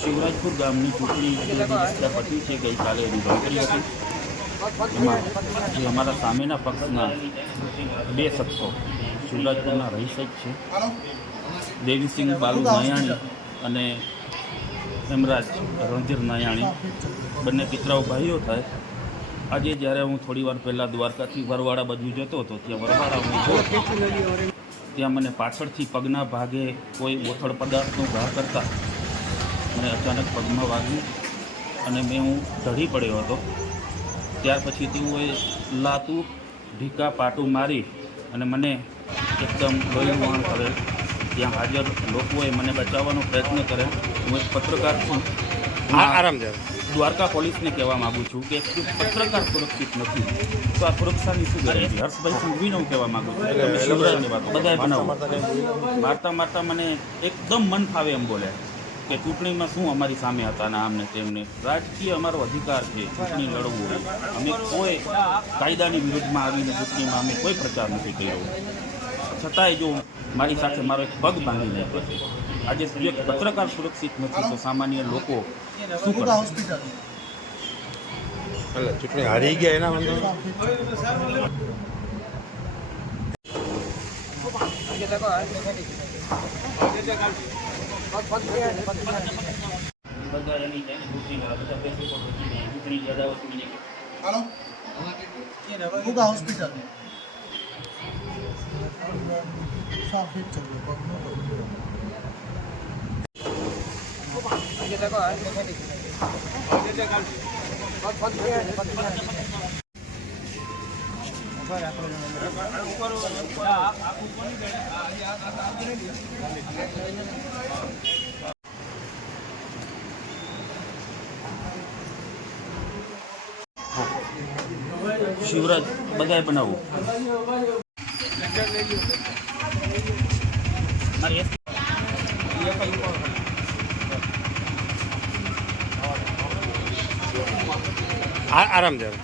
શિવરાજપુર ગામની ચૂંટણી પતી છે. ગઈકાલે રિઝલ્ટ કરી હતી. એમાં જે અમારા સામેના પક્ષના બે શખ્સો શિવરાજપુરના રહીશ જ છે, દેવીસિંહ બાલુ નાયાણી અને હેમરાજ રણધીર નાયાણી, બંને પિતરાઓ ભાઈઓ થાય. આજે જ્યારે હું થોડી વાર પહેલાં દ્વારકાથી વરવાડા બાજુ જતો હતો, ત્યાં વરવાડા ત્યાં મને પાછળથી પગના ભાગે કોઈ બોથડ પદાર્થનો ઘા કરતા મને અચાનક પગમાં વાગ્યું અને હું ઢળી પડ્યો હતો. ત્યાર પછી તેઓએ લાતું ઢીકા પાટું મારી અને મને એકદમ લોહીનું વહન કરેલ. ત્યાં હાજર લોકોએ મને બચાવવાનો પ્રયત્ન કરે. હું એક પત્રકાર છું. દ્વારકા પોલીસને કહેવા માગું છું કે પત્રકાર સુરક્ષિત નથી તો આ સુરક્ષાની શું ગેરંટી? હર્ષભાઈ સંઘવીને હું કહેવા માગું છું કે શિવરાજની વાત બધાએ બનાવો. મારતા મને એકદમ મન ફાવે એમ બોલે કે ચૂંટણીમાં શું અમારી સામે હતા ને આમને તેમને. રાજકીય અમારો અધિકાર છે ચૂંટણી લડવું હોય. અમે કોઈ કાયદાની વિરુદ્ધમાં આવીને ચૂંટણીમાં અમે કોઈ પ્રચાર નથી કર્યો, છતાંય જો મારી સાથે મારો એક પગ ભાંગી નાખ્યો છે. આજે એક પત્રકાર સુરક્ષિત નથી તો સામાન્ય લોકો શું કરશે? ચૂંટણી હારી ગયા એના વાંધો હોસ્પિટલ શિવરાજ બધાએ બનાવવું. આરામ જાવ.